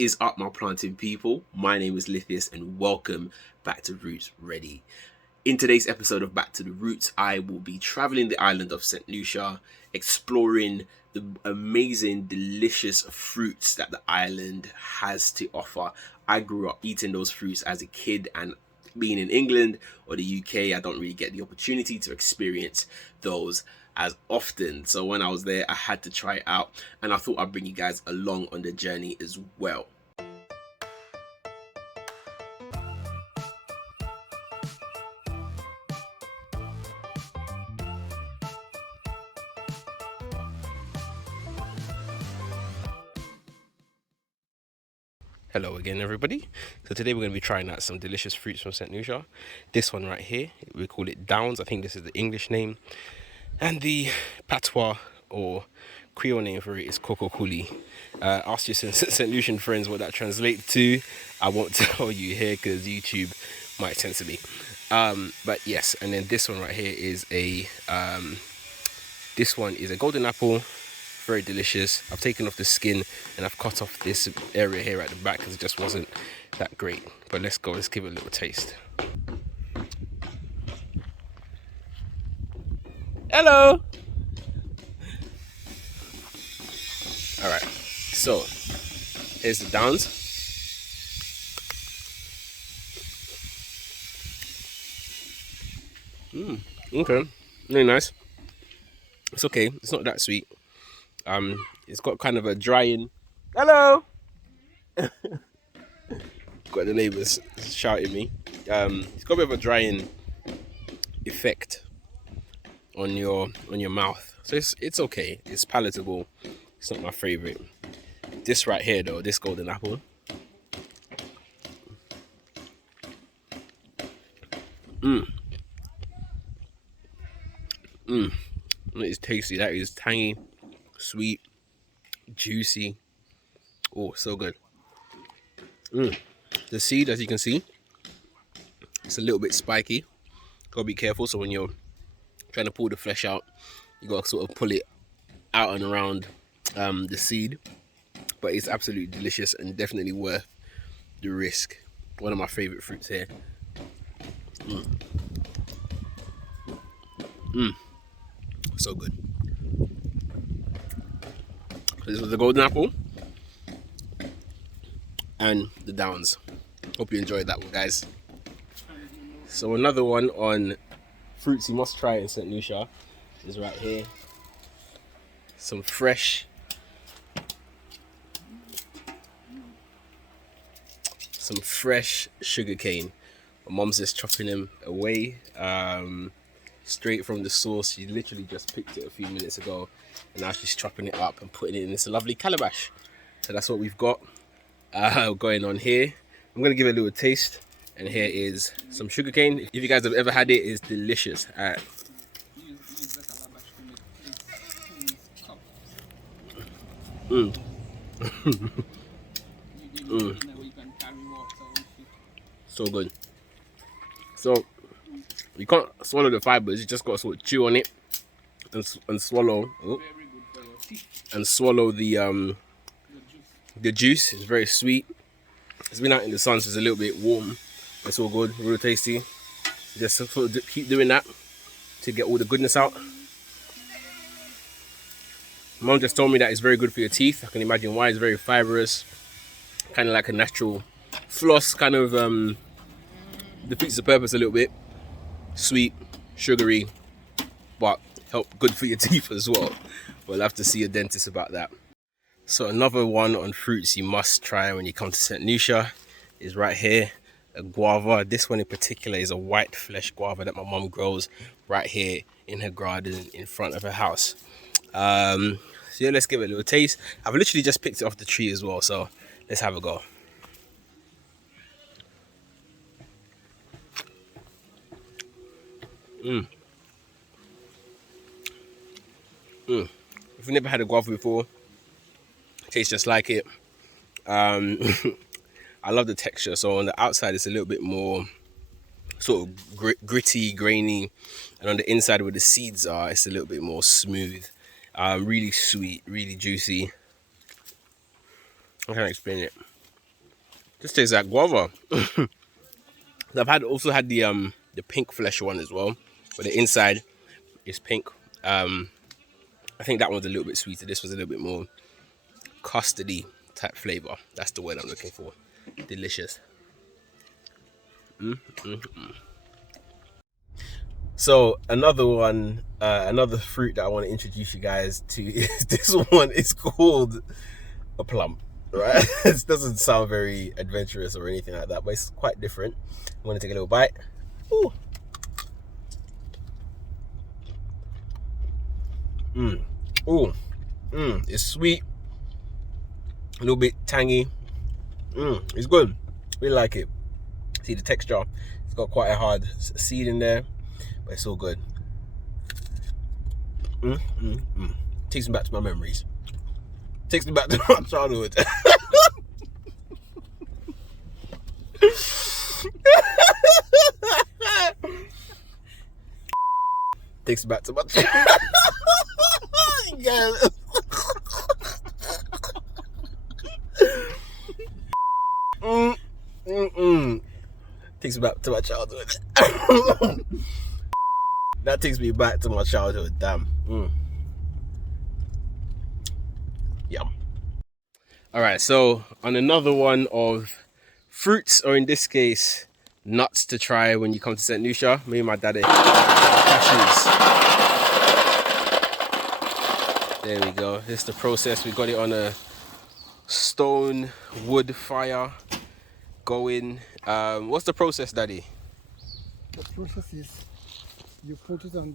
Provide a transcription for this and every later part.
is up, my planting people? My name is Lithius and welcome back to Roots Ready. In today's episode of Back to the Roots, I will be traveling the island of St. Lucia, exploring the amazing, delicious fruits that the island has to offer. I grew up eating those fruits as a kid, and being in England or the UK, I don't really get the opportunity to experience those as often. So when I was there, I had to try it out, and I thought I'd bring you guys along on the journey as well. Hello again, everybody. So today we're going to be trying out some delicious fruits from St. Lucia. This one right here, we call it Dungs. I think this is the English name. And the patois or Creole name for it is Coco Couli. Ask your St. Lucian friends what that translates to. I won't tell you here because YouTube might censor me. But yes, and then this one right here is a golden apple. Very delicious. I've taken off the skin and I've cut off this area here at the back because it just wasn't that great. But let's give it a little taste. Hello. All right, so here's the Downs. Okay, really nice. It's okay. It's not that sweet. It's got kind of a drying. Hello. Got the neighbours shouting me. It's got a bit of a drying effect on your mouth, so it's okay. It's palatable. It's not my favorite. This right here, though, this golden apple. It's tasty. That is tangy, sweet, juicy. Oh, so good. The seed, as you can see, it's a little bit spiky. Gotta be careful. So when you're trying to pull the flesh out, you gotta sort of pull it out and around the seed. But it's absolutely delicious and definitely worth the risk. One of my favorite fruits here. So good. This was the golden apple and the Downs. Hope you enjoyed that one, guys. So another one on fruits you must try in St. Lucia is right here. Some fresh sugar cane. My mom's just chopping them away straight from the source. She literally just picked it a few minutes ago, and now she's chopping it up and putting it in this lovely calabash. So that's what we've got going on here. I'm gonna give it a little taste, and here is some sugar cane. If you guys have ever had it, it's delicious. So good. So you can't swallow the fibers, you just got to sort of chew on it and swallow the juice. It's very sweet. It's been out in the sun, so it's a little bit warm. It's all good, real tasty. Just sort of keep doing that to get all the goodness out. Mom just told me that it's very good for your teeth. I can imagine why. It's very fibrous, kind of like a natural floss, kind of defeats the purpose a little bit. Sweet, sugary, but good for your teeth as well. We'll have to see a dentist about that. So another one on fruits you must try when you come to St. Lucia is right here, a guava. This one in particular is a white flesh guava that my mom grows right here in her garden in front of her house. So yeah, let's give it a little taste. I've literally just picked it off the tree as well, so let's have a go. If you've never had a guava before, it tastes just like it. I love the texture. So on the outside, it's a little bit more sort of gritty, grainy, and on the inside where the seeds are, it's a little bit more smooth. Really sweet, really juicy. I can't explain it. This tastes like guava. I've also had the pink flesh one as well, but the inside is pink. I think that one's a little bit sweeter. This was a little bit more custardy type flavor. That's the word I'm looking for. Delicious. So another one, another fruit that I want to introduce you guys to is this one. It's called a plum. Right? It doesn't sound very adventurous or anything like that, but it's quite different. I'm gonna take a little bite. Ooh. Ooh. It's sweet, a little bit tangy. It's good. Really like it. See the texture. It's got quite a hard seed in there, but it's all good. Takes me back to my memories. Takes me back to my childhood. Takes me back to my childhood. Takes me back to my childhood. That takes me back to my childhood. Damn. Yum. All right, so on another one of fruits, or in this case, nuts to try when you come to St. Lucia. Me and my daddy. Cashews. There we go. This is the process. We got it on a stone wood fire going. What's the process, Daddy? The process is you put it in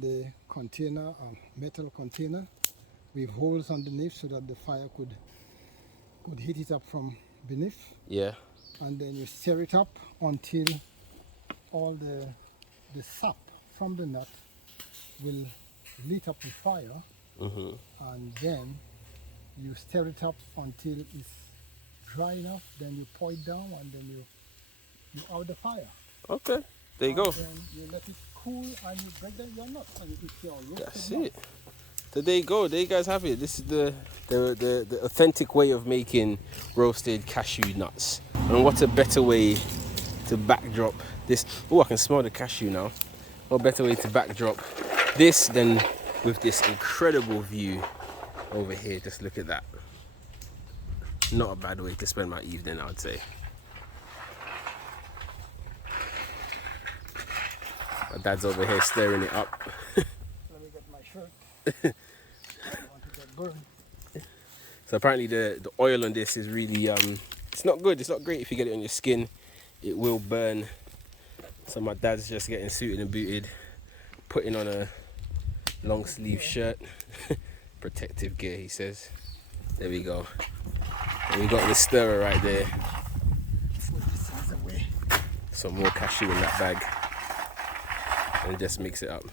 the container, a metal container with holes underneath so that the fire could heat it up from beneath. Yeah. And then you stir it up until all the sap from the nut will lit up the fire, and then you stir it up until it's dry enough. Then you pour it down, and then you out the fire. Okay, there you go. Then you let it cool, and you break down your nuts, and you eat your roasted That's nuts. it. So there you go. There you guys have it. This is the authentic way of making roasted cashew nuts. And what a better way to backdrop this. Oh, I can smell the cashew now. What better way to backdrop this than with this incredible view over here. Just look at that. Not a bad way to spend my evening, I would say. My dad's over here stirring it up. Let me get my shirt. I don't want to get burned. So apparently the oil on this is really it's not good. It's not great if you get it on your skin. It will burn. So my dad's just getting suited and booted, putting on a long sleeve shirt. Protective gear, he says. There we go. And we got the stirrer right there. Some more cashew in that bag. And just mix it up.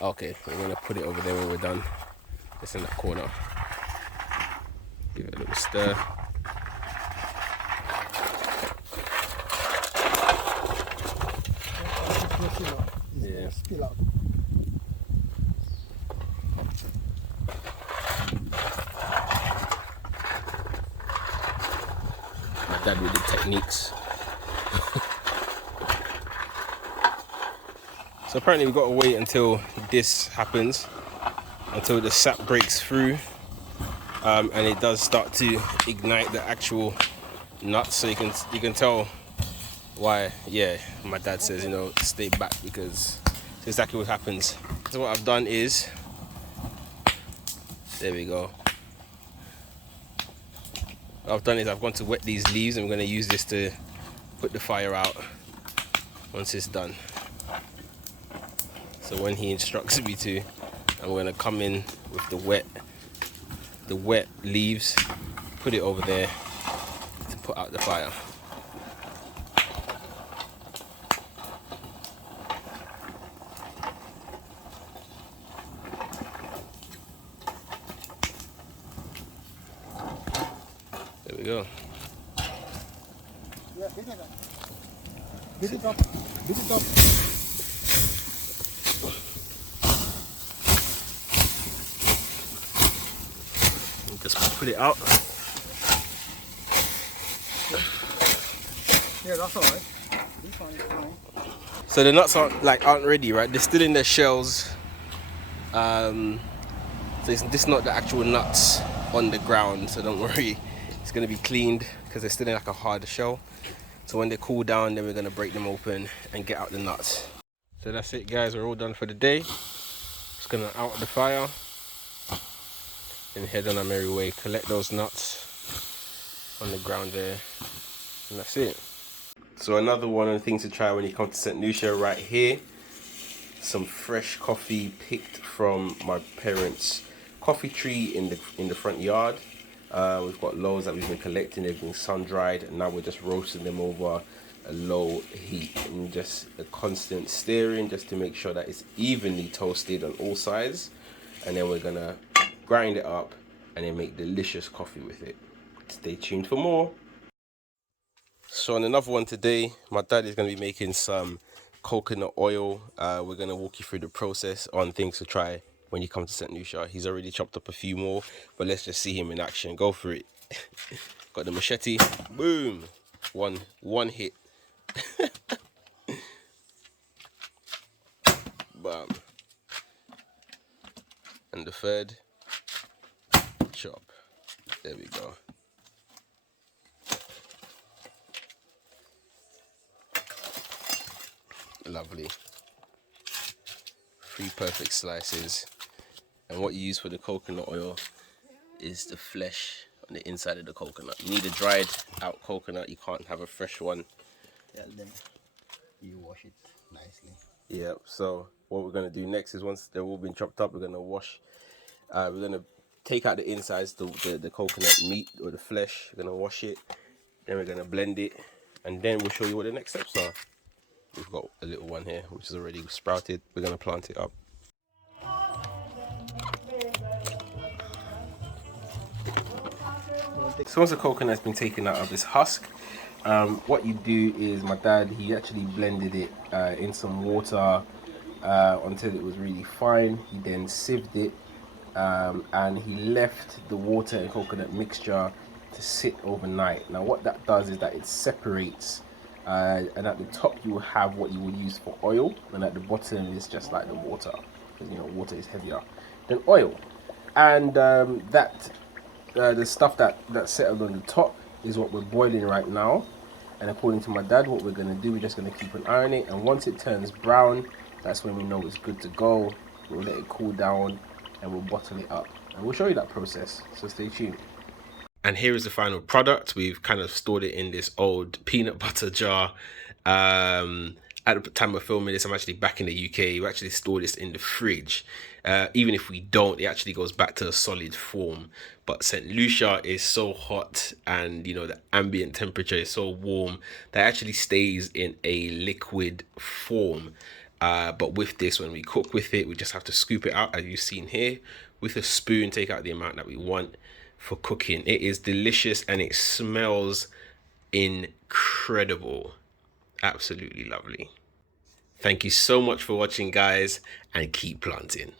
Okay, we're gonna put it over there when we're done. Just in that corner. Give it a little stir. Yeah. Spill out. My dad with the techniques. So apparently we've got to wait until this happens, until the sap breaks through, and it does start to ignite the actual nuts. So you can tell why. Yeah, my dad says, you know, stay back, because it's exactly what happens. So what I've done is, there we go. What I've done is I've gone to wet these leaves. I'm going to use this to put the fire out once it's done. So when he instructs me to, I'm going to come in with the wet leaves, put it over there to put out the fire. There we go. Yeah, hit it up. Hit it up. Hit it up. Just put it out. Yeah, that's all right. This one is fine. So the nuts aren't ready, right? They're still in their shells. So this is not the actual nuts on the ground, so don't worry. It's gonna be cleaned because they're still in like a hard shell. So when they cool down, then we're gonna break them open and get out the nuts. So that's it, guys. We're all done for the day. Just gonna out the fire and head on our merry way. Collect those nuts on the ground there, and that's it. So another one of the things to try when you come to St. Lucia right here, some fresh coffee picked from my parents' coffee tree in the front yard. We've got loads that we've been collecting. They've been sun dried, and now we're just roasting them over a low heat and just a constant stirring just to make sure that it's evenly toasted on all sides. And then we're gonna grind it up and then make delicious coffee with it. Stay tuned for more. So on another one today, my dad is going to be making some coconut oil. We're going to walk you through the process on things to try when you come to St. Lucia. He's already chopped up a few more, but let's just see him in action. Go for it. Got the machete. Boom. One hit. Bam. And the third. Chop. There we go. Lovely. 3 perfect slices. And what you use for the coconut oil is the flesh on the inside of the coconut. You need a dried out coconut. You can't have a fresh one. Tell them you wash it nicely. Yeah, so what we're going to do next is once they've all been chopped up, we're going to wash. We're going to take out the insides, the coconut meat or the flesh. We're going to wash it. Then we're going to blend it. And then we'll show you what the next steps are. We've got a little one here, which is already sprouted. We're going to plant it up. So once the coconut's been taken out of its husk, what you do is my dad, he actually blended it in some water until it was really fine. He then sieved it and he left the water and coconut mixture to sit overnight. Now what that does is that it separates and at the top you will have what you would use for oil, and at the bottom is just like the water, because you know water is heavier than oil. And the stuff that's settled on the top is what we're boiling right now. And according to my dad, what we're going to do, we're just going to keep an eye on it, and once it turns brown, that's when we know it's good to go. We'll let it cool down and we'll bottle it up, and we'll show you that process, so stay tuned. And here is the final product. We've kind of stored it in this old peanut butter jar. At the time of filming this, I'm actually back in the UK. We actually store this in the fridge. Even if we don't, it actually goes back to a solid form. But St. Lucia is so hot, and you know the ambient temperature is so warm that it actually stays in a liquid form. But with this, when we cook with it, we just have to scoop it out, as you've seen here, with a spoon, take out the amount that we want for cooking. It is delicious and it smells incredible. Absolutely lovely. Thank you so much for watching, guys, and keep planting.